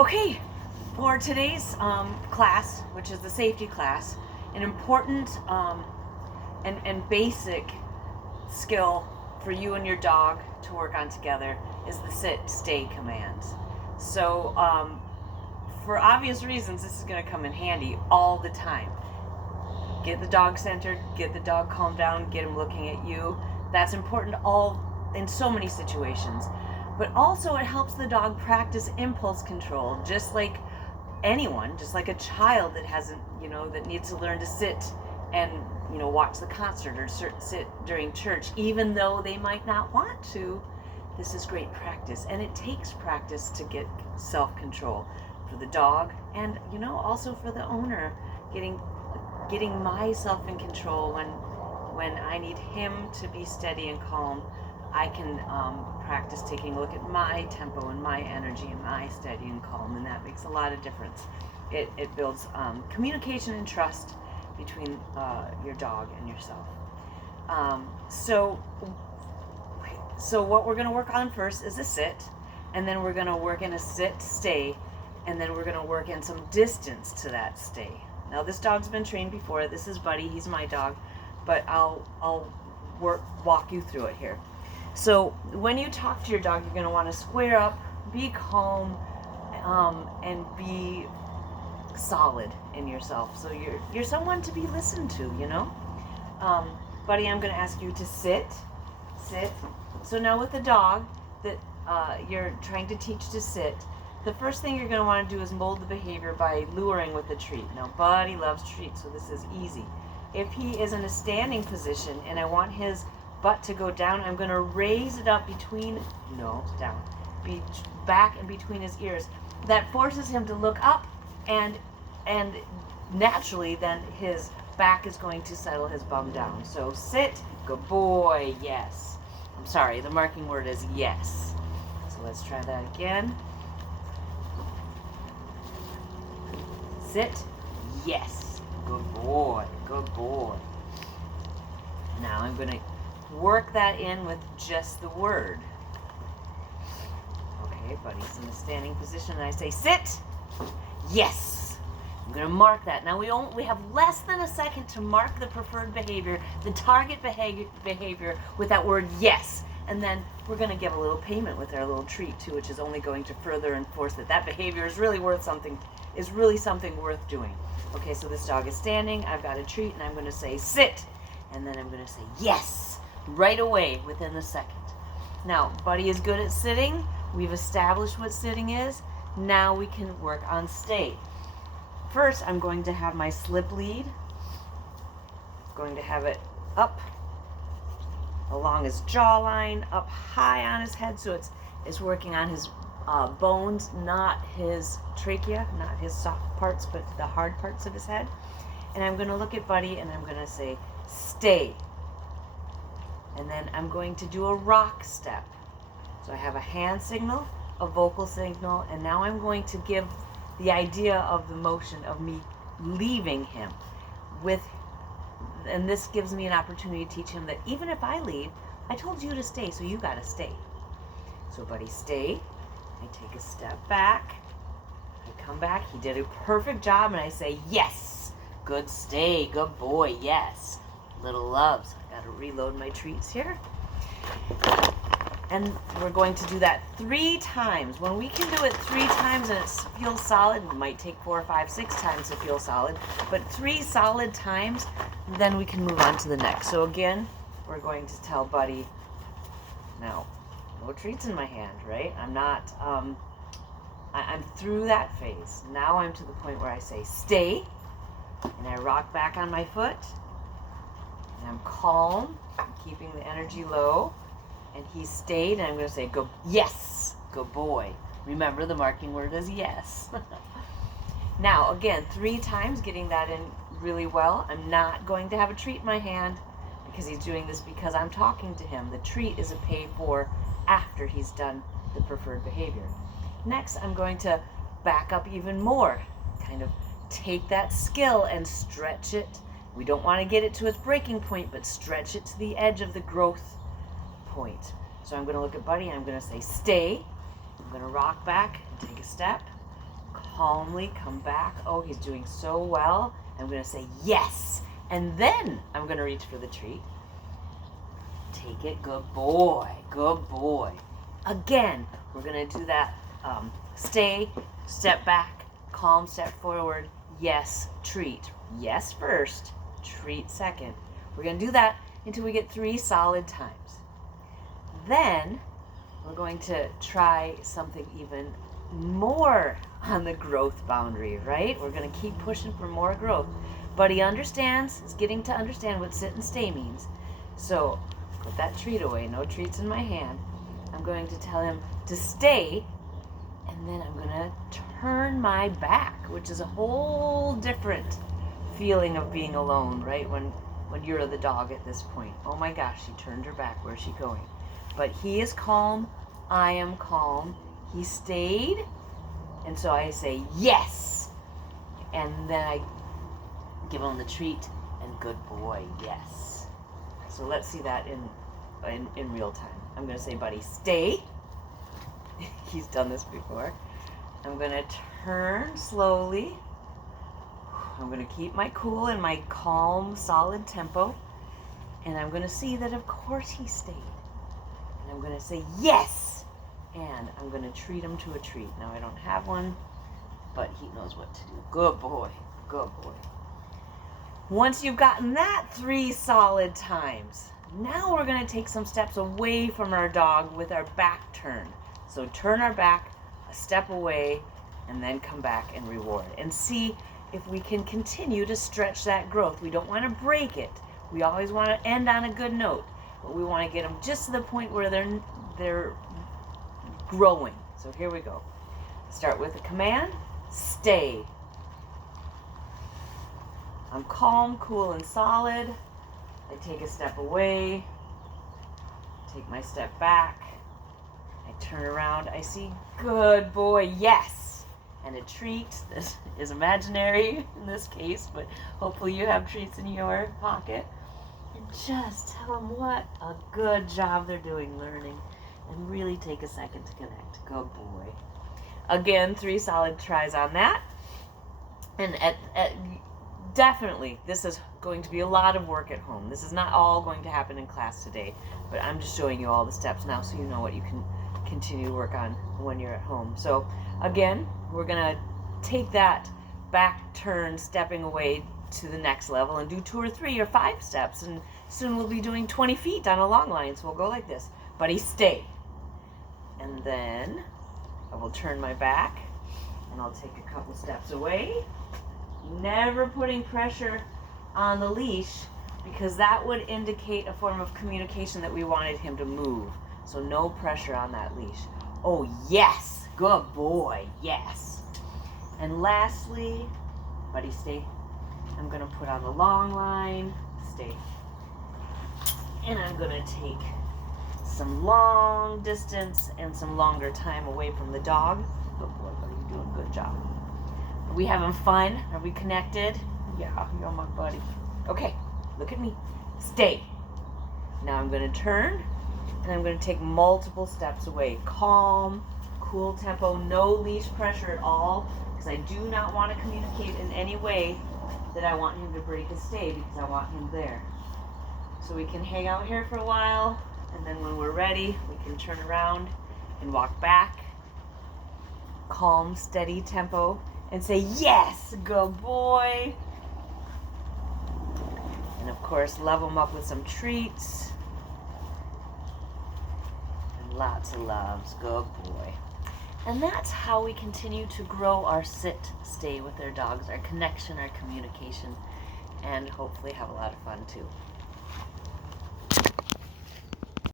Okay, for today's class, which is the safety class, an important and basic skill for you and your dog to work on together is the sit-stay commands. So, for obvious reasons, this is going to come in handy all the time. Get the dog centered, get the dog calmed down, get him looking at you. That's important in so many situations. But also it helps the dog practice impulse control, just like anyone, just like a child that hasn't, that needs to learn to sit and, watch the concert or sit during church, even though they might not want to. This is great practice, and it takes practice to get self-control for the dog and, also for the owner, getting myself in control when I need him to be steady and calm. I can practice taking a look at my tempo and my energy and my steady and calm, and that makes a lot of difference. It builds communication and trust between your dog and yourself. So what we're going to work on first is a sit, and then we're going to work in a sit-stay, and then we're going to work in some distance to that stay. Now, this dog's been trained before. This is Buddy. He's my dog, but I'll walk you through it here. So when you talk to your dog, you're going to want to square up, be calm, and be solid in yourself. So you're someone to be listened to, Buddy, I'm going to ask you to sit. So now with the dog that you're trying to teach to sit, the first thing you're going to want to do is mold the behavior by luring with the treat. Now, Buddy loves treats, so this is easy. If he is in a standing position and I want his butt to go down, I'm going to raise it up back and between his ears. That forces him to look up, and naturally then his back is going to settle his bum down. So sit, good boy, yes. I'm sorry, the marking word is yes. So let's try that again. Sit, yes, good boy, good boy. Now I'm going to work that in with just the word. Okay, Buddy's in a standing position, and I say, sit, yes. I'm going to mark that. Now we have less than a second to mark the preferred behavior, the target behavior with that word yes. And then we're going to give a little payment with our little treat too, which is only going to further enforce that behavior is really something worth doing. Okay, so this dog is standing, I've got a treat, and I'm going to say sit, and then I'm going to say yes right away within a second. Now, Buddy is good at sitting. We've established what sitting is. Now we can work on stay. First, I'm going to have my slip lead. I'm going to have it up along his jawline, up high on his head, so it's working on his bones, not his trachea, not his soft parts, but the hard parts of his head. And I'm going to look at Buddy and I'm going to say, stay. And then I'm going to do a rock step. So I have a hand signal, a vocal signal, and now I'm going to give the idea of the motion of me leaving him and this gives me an opportunity to teach him that even if I leave, I told you to stay, so you got to stay. So Buddy, stay. I take a step back. I come back. He did a perfect job, and I say, yes. Good stay. Good boy. Yes. Little loves. I got to reload my treats here. And we're going to do that 3 times. When we can do it 3 times and it feels solid, it might take 4, 5, 6 times to feel solid, but 3 solid times, then we can move on to the next. So again, we're going to tell Buddy, now, no treats in my hand, right? I'm not, I'm through that phase. Now I'm to the point where I say stay, and I rock back on my foot, and I'm calm, I'm keeping the energy low, and he stayed, and I'm going to say, go, yes, good boy. Remember, the marking word is yes. Now, again, 3 times, getting that in really well. I'm not going to have a treat in my hand because he's doing this because I'm talking to him. The treat is a pay for after he's done the preferred behavior. Next, I'm going to back up even more, kind of take that skill and stretch it. We don't want to get it to its breaking point, but stretch it to the edge of the growth point. So I'm going to look at Buddy and I'm going to say stay. I'm going to rock back and take a step. calmly come back. Oh, he's doing so well. I'm going to say yes. And then I'm going to reach for the treat. Take it. Good boy. Good boy. Again, we're going to do that. Stay, step back, calm, step forward. Yes, treat. Yes first, treat second. We're going to do that until we get 3 solid times. Then we're going to try something even more on the growth boundary, right? We're going to keep pushing for more growth. But he understands, he's getting to understand what sit and stay means. So put that treat away, no treats in my hand. I'm going to tell him to stay, and then I'm going to turn my back, which is a whole different feeling of being alone, right? When you're the dog at this point. Oh my gosh, she turned her back. Where's she going? But he is calm. I am calm. He stayed. And so I say, yes. And then I give him the treat. And good boy, yes. So let's see that in real time. I'm going to say, buddy, stay. He's done this before. I'm going to turn slowly. I'm going to keep my cool and my calm, solid tempo. And I'm going to see that, of course, he stayed. And I'm going to say, yes. And I'm going to treat him to a treat. Now, I don't have one, but he knows what to do. Good boy. Good boy. Once you've gotten that 3 solid times, now we're going to take some steps away from our dog with our back turn. So turn our back, a step away, and then come back and reward. And see if we can continue to stretch that growth. We don't want to break it. We always want to end on a good note, but we want to get them just to the point where they're growing. So here we go. Start with a command, stay. I'm calm, cool, and solid. I take a step away, take my step back. I turn around, I see, good boy, yes. And a treat that is imaginary in this case, but hopefully you have treats in your pocket. And just tell them what a good job they're doing learning. And really take a second to connect. Good boy. Again, 3 solid tries on that. And definitely, this is going to be a lot of work at home. This is not all going to happen in class today, but I'm just showing you all the steps now so you know what you can continue to work on when you're at home. So again, we're going to take that back turn, stepping away to the next level and do 2 or 3 or 5 steps, and soon we'll be doing 20 feet on a long line. So we'll go like this. Buddy, stay. And then I will turn my back and I'll take a couple steps away. Never putting pressure on the leash, because that would indicate a form of communication that we wanted him to move. So no pressure on that leash. Oh, yes. Good boy. Yes. And lastly, buddy, stay. I'm going to put on the long line. Stay. And I'm going to take some long distance and some longer time away from the dog. Good boy, buddy. You're doing a good job. Are we having fun? Are we connected? Yeah, you're my buddy. Okay, look at me. Stay. Now I'm going to turn, and I'm going to take multiple steps away. Calm, cool tempo, no leash pressure at all, because I do not want to communicate in any way that I want him to break a stay, because I want him there. So we can hang out here for a while, and then when we're ready, we can turn around and walk back. Calm, steady tempo, and say, yes, good boy. And of course, love them up with some treats. And lots of loves, good boy. And that's how we continue to grow our sit-stay with our dogs, our connection, our communication, and hopefully have a lot of fun too.